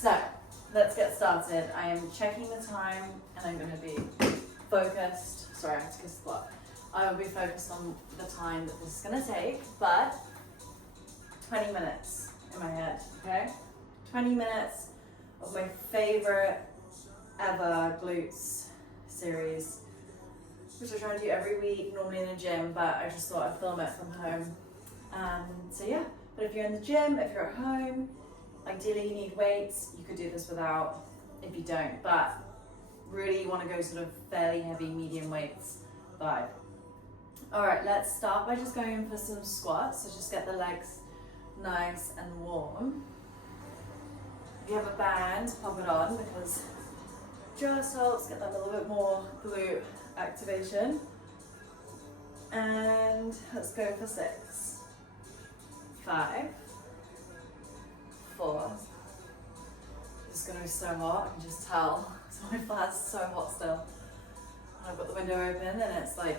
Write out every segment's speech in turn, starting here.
So let's get started. I am checking the time and I'm going to be focused. Sorry, I have to kiss the block. I will be focused on the time that this is going to take, but 20 minutes in my head, okay? 20 minutes of my favorite ever glutes series, which I try to do every week, normally in a gym, but I just thought I'd film it from home. So yeah, but if you're in the gym, if you're at home, ideally you need weights, you could do this without if you don't, but really you want to go sort of fairly heavy, medium weights vibe. All right, let's start by just going in for some squats. So just get the legs nice and warm. If you have a band, pop it on because it just helps get that little bit more glute activation. And let's go for 6, 5, 4. It's gonna be so hot, I can just tell. So my flat's so hot still. I've got the window open and it's like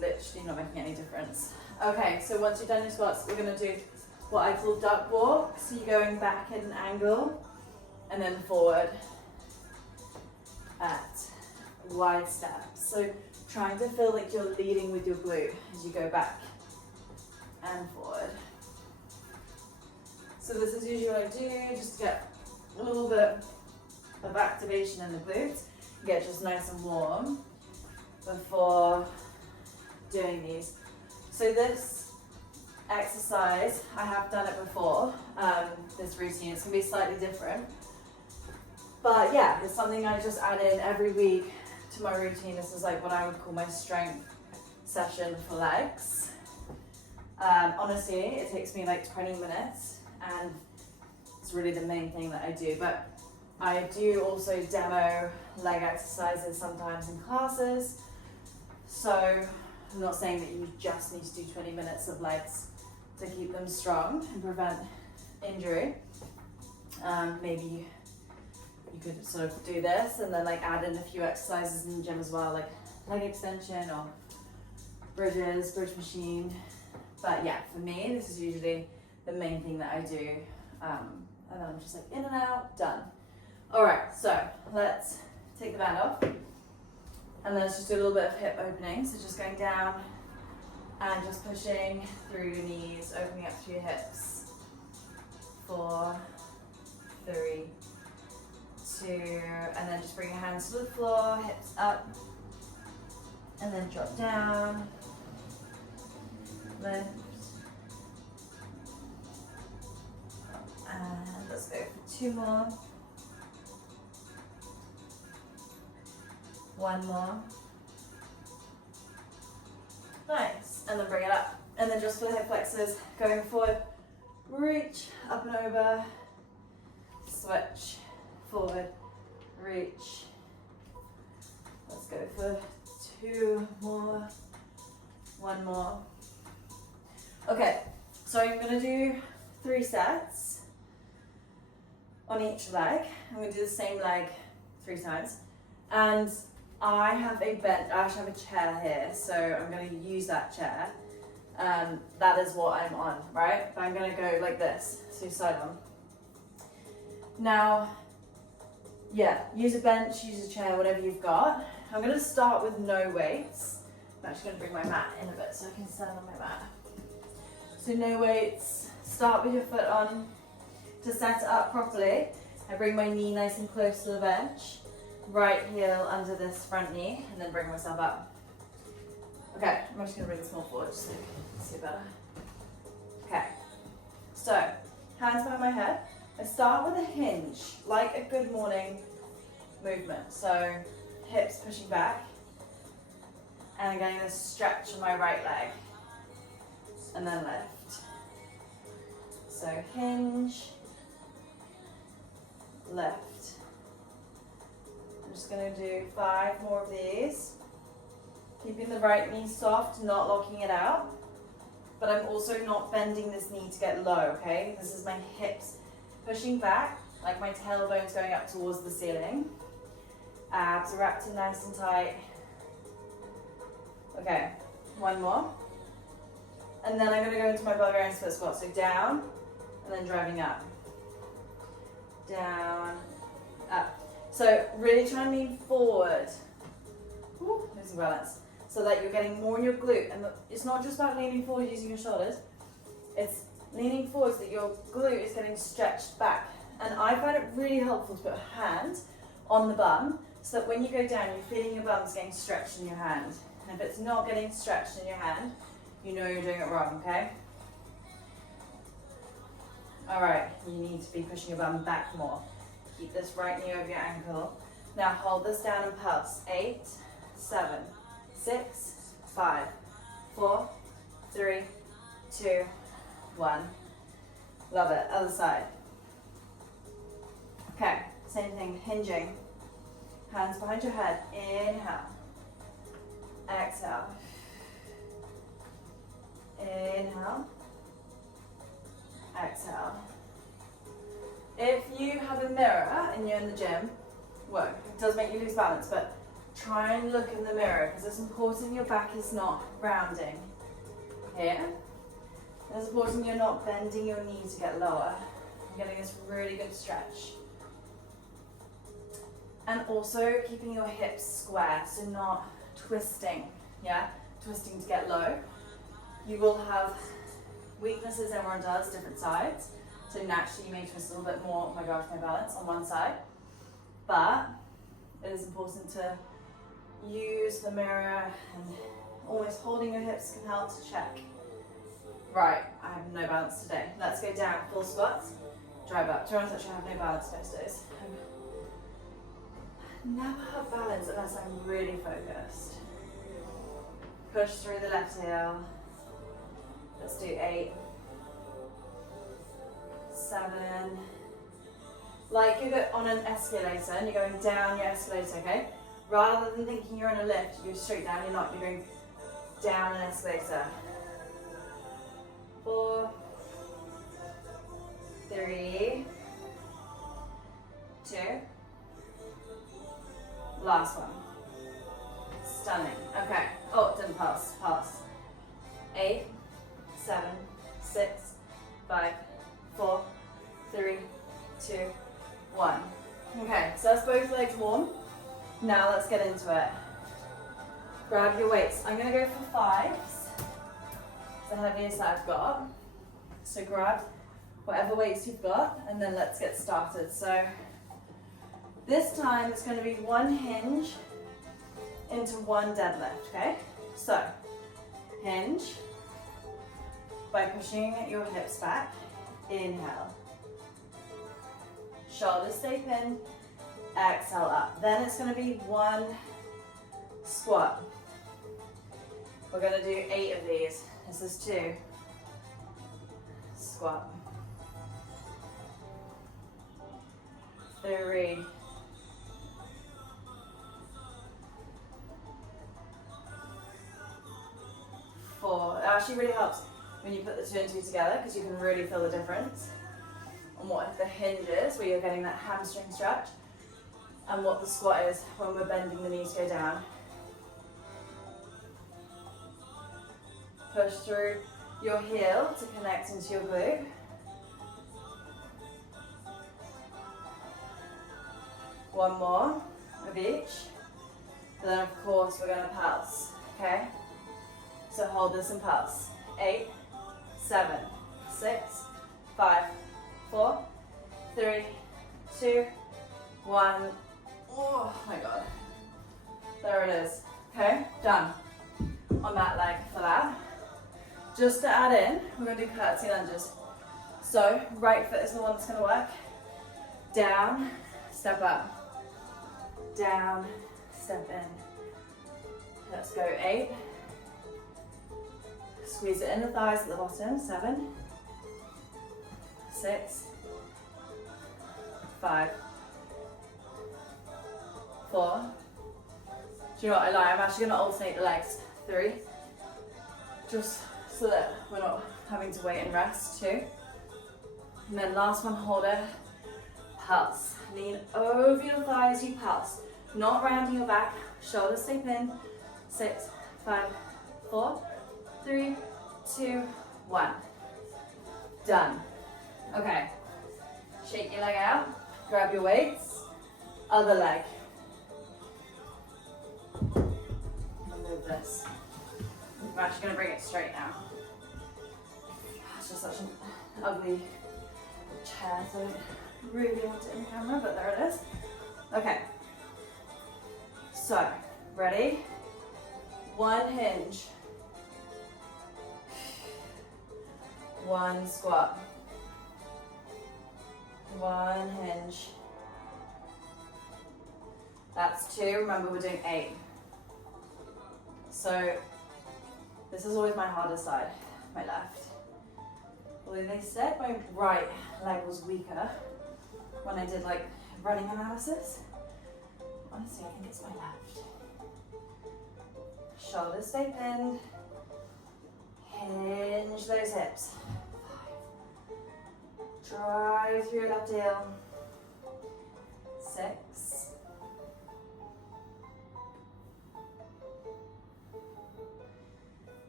literally not making any difference. Okay, so once you've done your squats, we're gonna do what I call duck walk. So you're going back at an angle and then forward at wide steps. So trying to feel like you're leading with your glute as you go back and forward. So this is usually what I do, just to get a little bit of activation in the glutes, get just nice and warm before doing these. So this exercise, I have done it before, this routine, it's gonna be slightly different. But yeah, it's something I just add in every week to my routine. This is like what I would call my strength session for legs. Honestly, it takes me like 20 minutes and it's really the main thing that I do. But I do also demo leg exercises sometimes in classes. So I'm not saying that you just need to do 20 minutes of legs to keep them strong and prevent injury. Maybe you could sort of do this and then like add in a few exercises in the gym as well, like leg extension or bridge machine. But yeah, for me, this is usually the main thing that I do. And then I'm just like in and out, done. All right, so let's take the band off. And then let's just do a little bit of hip opening. So just going down and just pushing through your knees, opening up through your hips. 4, 3, 2, and then just bring your hands to the floor, hips up, and then drop down, lift, and let's go for 2 more, 1 more, nice, and then bring it up, and then just for the hip flexors, going forward, reach, up and over, switch, forward, reach. Let's go for 2 more, 1 more. Okay, so I'm gonna do 3 sets on each leg. I'm gonna do the same leg 3 times. And I have a bench, I actually have a chair here, so I'm gonna use that chair. That is what I'm on, right? But I'm gonna go like this, so side on. Now, yeah, use a bench, use a chair, whatever you've got. I'm gonna start with no weights. I'm actually gonna bring my mat in a bit so I can stand on my mat. So no weights, start with your foot on. To set it up properly, I bring my knee nice and close to the bench, right heel under this front knee, and then bring myself up. Okay, I'm just gonna bring this more forward just so you can see better. Okay, so hands behind my head. I start with a hinge, like a good morning movement. So hips pushing back, and I'm getting this stretch on my right leg, and then lift. So hinge, lift. I'm just gonna do 5 more of these. Keeping the right knee soft, not locking it out. But I'm also not bending this knee to get low, okay? This is my hips pushing back, like my tailbone's going up towards the ceiling. Abs are wrapped in nice and tight. Okay, 1 more. And then I'm gonna go into my Bulgarian split squat. So down, and then driving up. Down, So really try and lean forward. Ooh, losing balance. So that you're getting more in your glute. And it's not just about leaning forward using your shoulders. It's leaning forward so that your glute is getting stretched back. And I find it really helpful to put a hand on the bum so that when you go down, you're feeling your bum's getting stretched in your hand. And if it's not getting stretched in your hand, you know you're doing it wrong, okay? All right, you need to be pushing your bum back more. Keep this right knee over your ankle. Now hold this down and pulse. 8, 7, 6, 5, 4, 3, 2, 1. Love it. Other side. Okay, same thing, hinging. Hands behind your head. Inhale. Exhale. Inhale. Exhale. If you have a mirror and you're in the gym, well, it does make you lose balance, but try and look in the mirror because it's important your back is not rounding here. It's important you're not bending your knee to get lower. You're getting this really good stretch. And also keeping your hips square, so not twisting, yeah? Twisting to get low. You will have weaknesses, everyone does, different sides. So naturally you may twist a little bit more, oh my gosh, no balance on one side. But it is important to use the mirror and almost holding your hips can help to check. Right, I have no balance today. Let's go down, full squats, drive up. To be honest, actually I have no balance most days. Never have balance unless I'm really focused. Push through the left heel. Let's do 8, 7. Like you're on an escalator and you're going down your escalator, okay? Rather than thinking you're on a lift, you're straight down, you're not, you're going down an escalator. 4, 3, 2. Last one. Stunning. Okay. Oh, it didn't pass. Pass. 8, 7, 6, 5, 4, 3, 2, 1. Okay, so that's both legs warm. Now let's get into it. Grab your weights. I'm going to go for 5s. It's the heaviest I've got. So grab whatever weights you've got and then let's get started. So this time it's going to be one hinge into one deadlift, okay? So hinge by pushing your hips back. Inhale. Shoulders stay pinned. Exhale up. Then it's going to be one squat. We're going to do 8 of these. This is 2. Squat. 3. 4. It actually really helps when you put the 2 and 2 together because you can really feel the difference on what the hinge is, where you're getting that hamstring stretch, and what the squat is when we're bending the knees to go down. Push through your heel to connect into your glute. One more of each. And then of course we're going to pulse, okay? So hold this and pulse. 8, 7, 6, 5, 4, 3, 2, 1. Oh my God. There it is. Okay, done. On that leg for that. Just to add in, we're going to do curtsy lunges. So right foot is the one that's going to work. Down, step up. Down, step in. Let's go 8. Squeeze it in the thighs at the bottom. 7, 6, 5, 4. Do you know what I lie? I'm actually going to alternate the legs. 3. Just so that we're not having to wait and rest. 2. And then last one, hold it. Pulse. Lean over your thighs, you pulse. Not rounding your back. Shoulders stay pinned. 6, 5, 4, 3, 2, 1. Done. Okay. Shake your leg out. Grab your weights. Other leg. I'll move this. I'm actually going to bring it straight now. It's just such an ugly chair, so I don't really want it in camera, but there it is. Okay. So, ready? One hinge. One squat. One hinge. That's 2. Remember, we're doing 8. So this is always my harder side, my left. Although they said my right leg was weaker when I did like running analysis. Honestly, I think it's my left. Shoulders stay pinned. Hinge those hips. 5. Drive through your left heel. 6.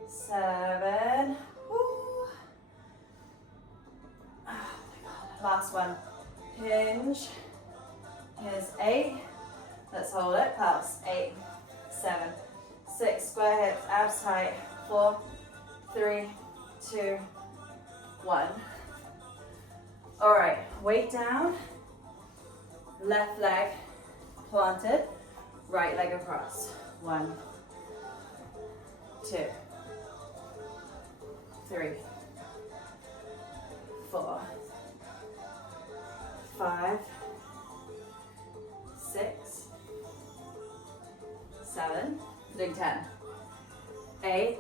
7. Woo. Oh my God. Last one. Hinge. Here's 8. Let's hold it. Pulse. 8, 7, 6. Square hips. Abs tight. 4, 3, 2, 1. All right. Weight down. Left leg planted. Right leg across. 1, 2, 3, 4, 5, 6, 7, doing 10, 8,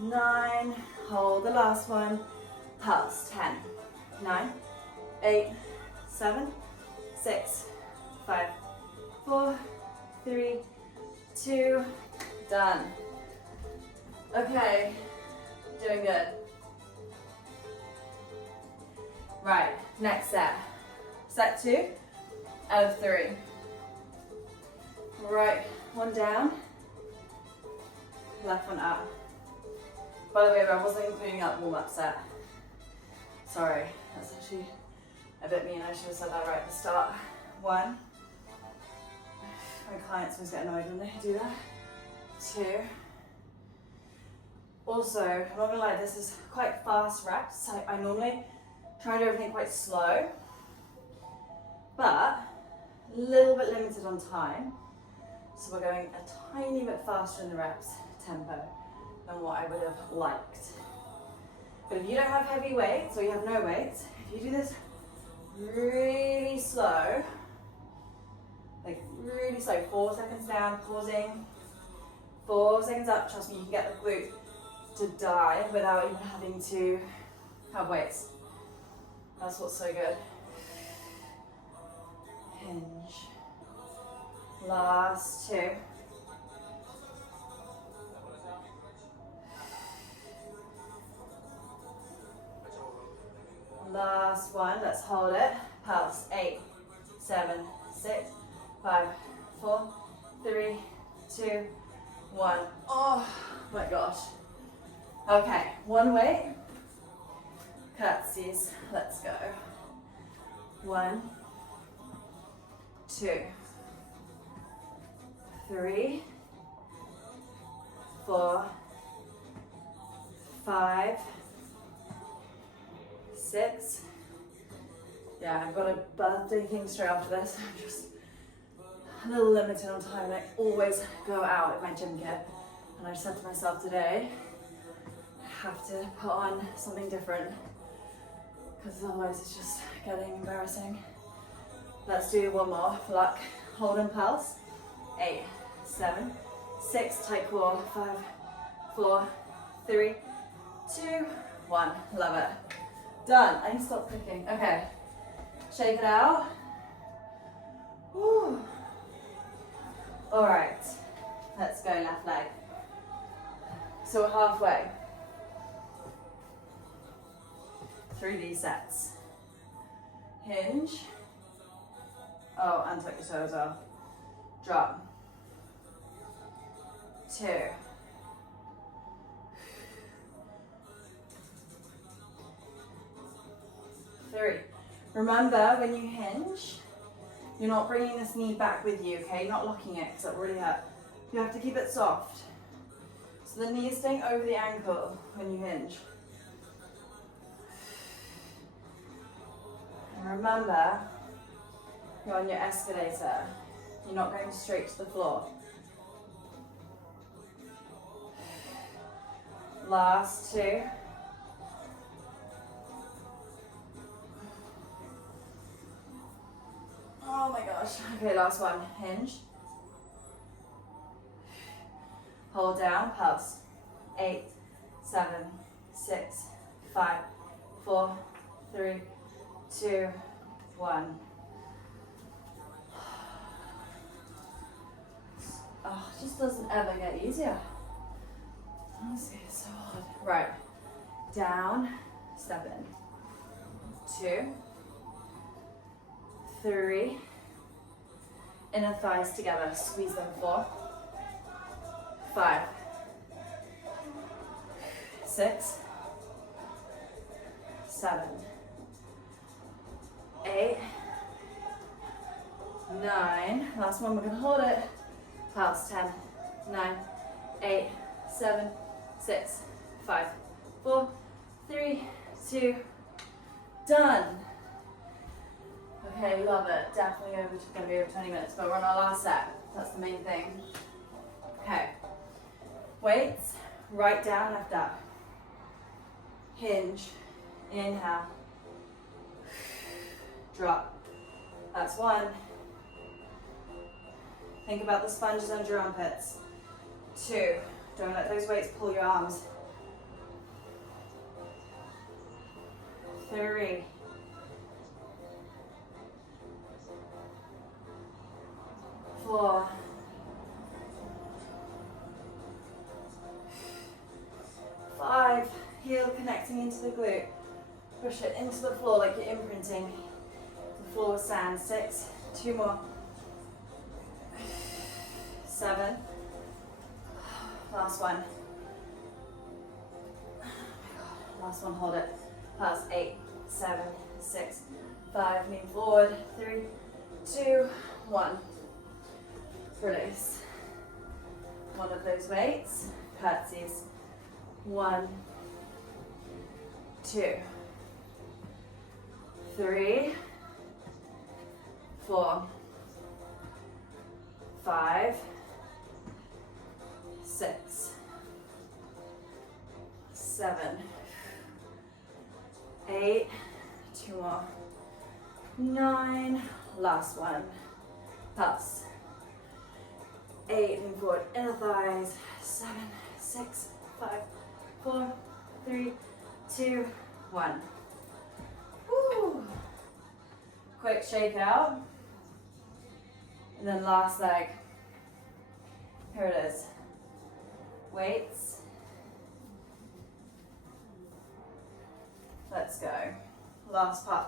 9, hold the last one, pulse, 10, 9, 8, 7, 6, 5, 4, 3, 2, done. Okay, doing good. Right, next set. Set 2 out of 3. Right one down, left one up. By the way, I wasn't including that warm-up set. Sorry, that's actually a bit mean. I should have said that right at the start. 1. My clients always get annoyed when they do that. 2. Also, I'm not gonna lie, this is quite fast reps. I normally try to do everything quite slow, but a little bit limited on time. So we're going a tiny bit faster in the reps tempo than what I would have liked. But if you don't have heavy weights or you have no weights, if you do this really slow, like really slow, 4 seconds down, pausing, 4 seconds up, trust me, you can get the glute to die without even having to have weights. That's what's so good. Hinge. Last 2. Last one, let's hold it. Pulse. 8, 7, 6, 5, 4, 3, 2, 1. Oh my gosh. Okay, one weight. Curtsies. Let's go. 1, 2, 3, 4, 5, 6. Yeah, I've got a birthday thing straight after this. I'm just a little limited on time. I always go out in my gym kit, and I said to myself today, I have to put on something different because otherwise it's just getting embarrassing. Let's do one more for luck. Hold and pulse. 8, 7, 6, tight core. 5, 4, 3, 2, 1. Love it. Done. I need to stop clicking. Okay. Shake it out. Woo. All right. Let's go left leg. So we're halfway through these sets. Hinge. Oh, and tuck your toes off. Drop. 2. 3. Remember, when you hinge, You're not bringing this knee back with you, okay? You're not locking it because that will really hurt. You have to keep it soft. So the knee is staying over the ankle when you hinge. And remember, you're on your escalator. You're not going straight to the floor. Last two. Oh my gosh. Okay, last one. Hinge. Hold down, pulse. 8, 7, 6, 5, 4, 3, 2, 1. Oh, it just doesn't ever get easier. Honestly, it's so hard. Right. Down, step in. 2, 3. Inner thighs together. Squeeze them. 4, 5, 6, 7, 8, 9. Last one, we're going to hold it. Pulse. 10, 9, 8, 7, 6, 5, 4, 3, 2, done. Okay, love it. Definitely going to be over 20 minutes, but we're on our last set. That's the main thing. Okay. Weights, right down, left up. Hinge, inhale, drop. That's 1. Think about the sponges under your armpits. 2, don't let those weights pull your arms. 3, 4, 5, heel connecting into the glute. Push it into the floor like you're imprinting the floor with sand. 6, 2 more. 7, last one. Last one, hold it. Pulse. 8, 7, 6, 5, lean forward. 3, 2, 1. Release. One of those weights, curtsies. 1, 2, 3, 4, 5, 6, 7, 8, 2 more, 9, last one, pulse. 8, lean forward, inner thighs. 7, 6, 5, 4, 3, 2, 1. Woo. Quick shake out. And then last leg. Here it is. Weights. Let's go. Last part.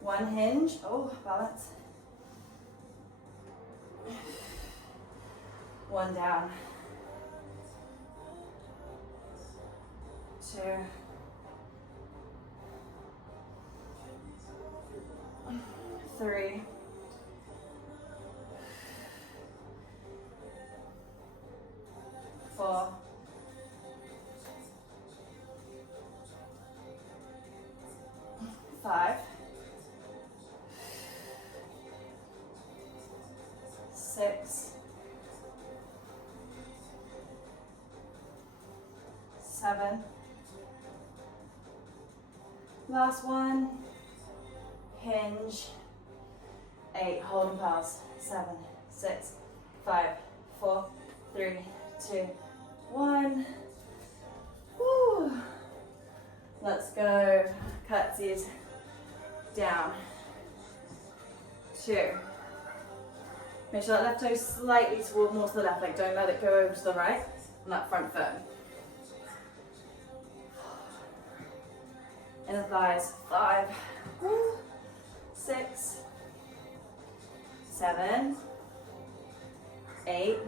1 hinge. Oh, balance. 1 down. 2, 3, 4, 5, 6, 7. Last one. Hinge. 8. Hold and pulse. 7, 6, 5, 4, 3, 2, 1. Woo. Let's go. Curtsies. Down. 2. Make sure that left toe slightly more to the left leg. Don't let it go over to the right on that front foot. Inner thighs. 5, 6, 7, 8.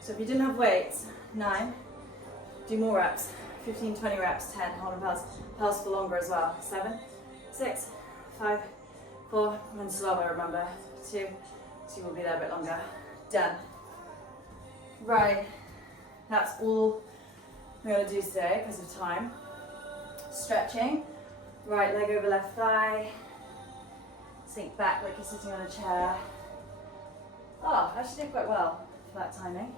So if you didn't have weights, 9. Do more reps. 15, 20 reps. 10. Hold and pulse. Pulse for longer as well. 7, 6, 5, 4, and slower, remember. 2, 2 will be there a bit longer. Done. Right, that's all we're going to do today because of time. Stretching, right leg over left thigh, sink back like you're sitting on a chair. Oh, I actually did quite well for that timing.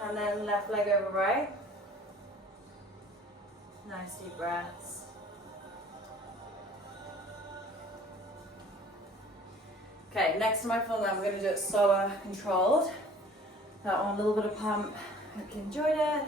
And then left leg over right. Nice deep breaths. Okay, next to my full now, we're going to do it slower, controlled. That one, a little bit of pump. Hope you enjoyed it.